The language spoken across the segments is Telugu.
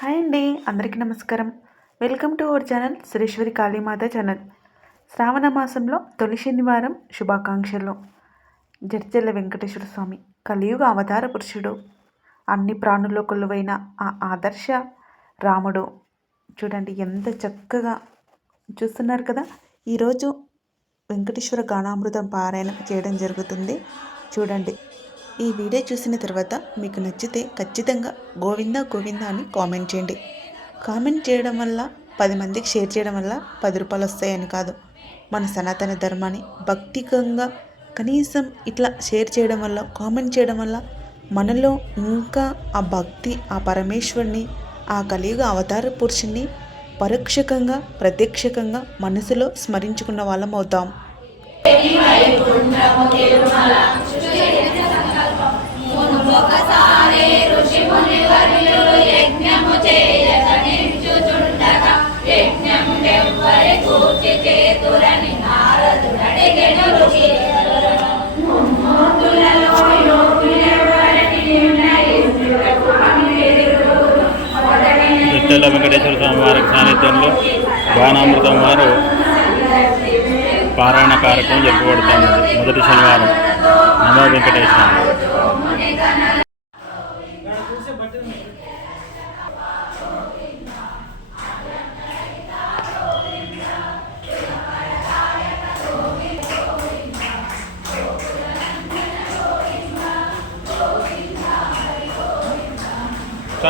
హాయ్ అండి అందరికీ నమస్కారం. Welcome to our channel Srishwari Kalimata channel. శ్రావణ మాసంలో తొలి శనివారం శుభాకాంక్షలు. జడ్జల్ల వెంకటేశ్వర స్వామి కలియుగ అవతార పురుషుడు. అన్ని ప్రాణుల్లో కొలువైన ఆ ఆదర్శ రాముడు. చూడండి ఎంత చక్కగా చూస్తున్నారు కదా. ఈరోజు వెంకటేశ్వర గానామృతం పారాయణం చేయడం జరుగుతుంది. చూడండి ఈ వీడియో చూసిన తర్వాత మీకు నచ్చితే ఖచ్చితంగా గోవింద గోవింద అని కామెంట్ చేయండి. కామెంట్ చేయడం వల్ల పది మందికి షేర్ చేయడం వల్ల పది రూపాయలు వస్తాయని కాదు. మన సనాతన ధర్మాన్ని భక్తికంగా కనీసం ఇట్లా షేర్ చేయడం వల్ల కామెంట్ చేయడం వల్ల మనలో ఇంకా ఆ భక్తి ఆ పరమేశ్వరుని ఆ కలియుగ అవతార పురుషుణ్ణి పరోక్షకంగా ప్రత్యక్షకంగా మనసులో స్మరించుకున్న వాళ్ళం అవుతాం. గానామృతం వారు పారాయణ కార్యక్రమం జరుపబడుతున్నది మొదటి శనివారం. నమో వెంకటేశ్వర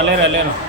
లేరు లేరు.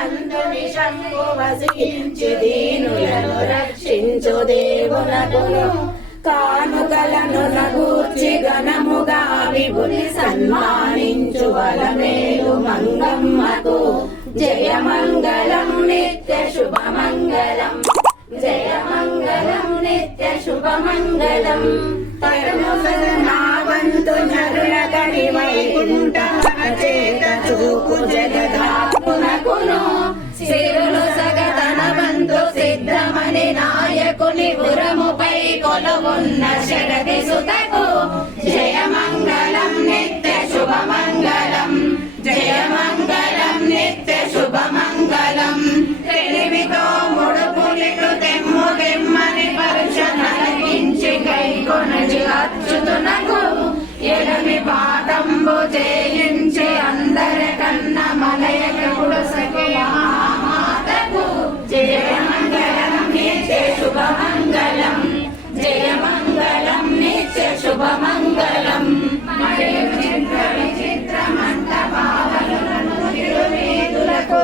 ఆనందనిలయమందుని శంభు వసించి దీనులను రక్షించు దేవునకును. కానుకలను నగూర్చి ఘనముగా విభుని సన్మానించు వలమేలు మంగమ్మకు. జయ మంగళం నిత్య శుభ మంగళం జయ మంగళం నిత్య శుభ మంగళం పరమవంతు నరుల కడి వైకుంఠ చేత చూపు జగదా సిరులు సగతన బంధు సిద్ధమని నాయకుని పురముపై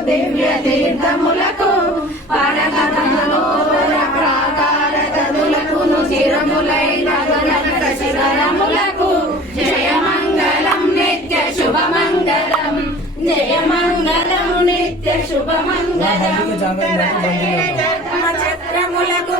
దివ్య తీర్థములకు పరగతములు ప్రాకార గదులకును చిరములైన శిఖరములకు. జయ మంగళం నిత్య శుభ మంగళం జయ మంగళం నిత్య శుభ మంగళం చక్రములకు